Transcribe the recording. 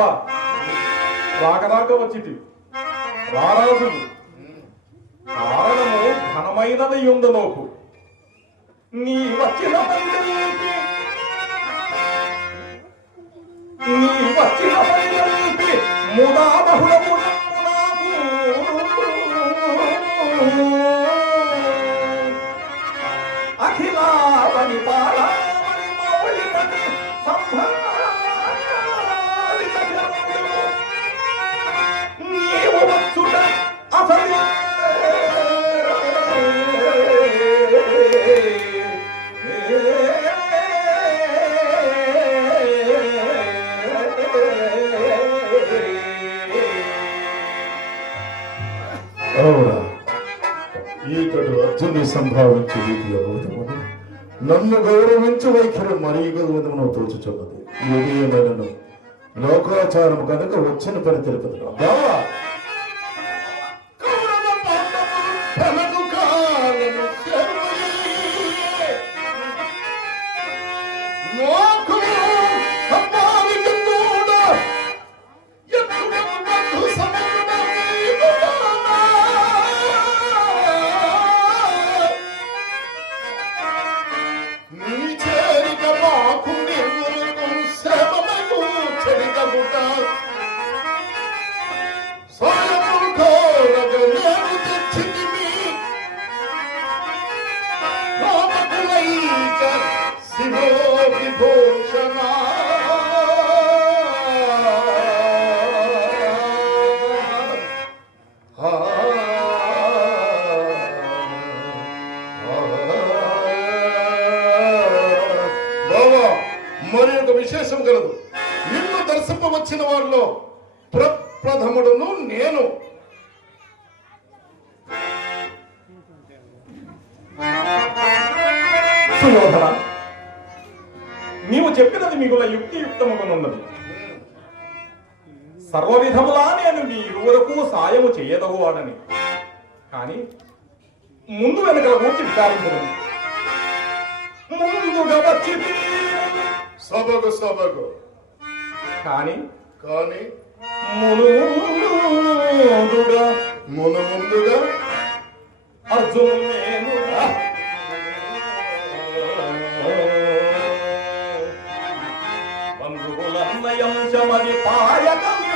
బావా రాకరాక వచ్చింది రారాజు కారణము ఘనమైనది ఉందలోపు నీ వచ్చిన ముదా బహుళము అఖిలావని పాలావని మౌళిపతి నీవు వచ్చుట అసలు ఈతడు అర్జున్ని సంభావించి రీతి అబోధము నన్ను గౌరవించు వైఖరి మరీ గౌరవమును తోచుచున్నది. ఏది ఏమైనను లోకాచారము కనుక వచ్చిన పని తెలుపుతున్నా. మరి ఒక విశేషం కలదు. నిన్ను దర్శింపవచ్చిన వారిలో ప్రప్రథముడును నేను. సుయోధన, నీవు చెప్పినది మిగుల యుక్తియుక్తముగానున్నది. సర్వవిధములా నేను మీ ఇరువురకు సాయము చేయదగువాడని, కానీ ముందు వెనుకల గురించి విచారించను. ముందుగా వచ్చి సభకు సభకు కానీ కానీ ముందుగా అర్జును నేను బంధువులన్నయంశమది పాయకము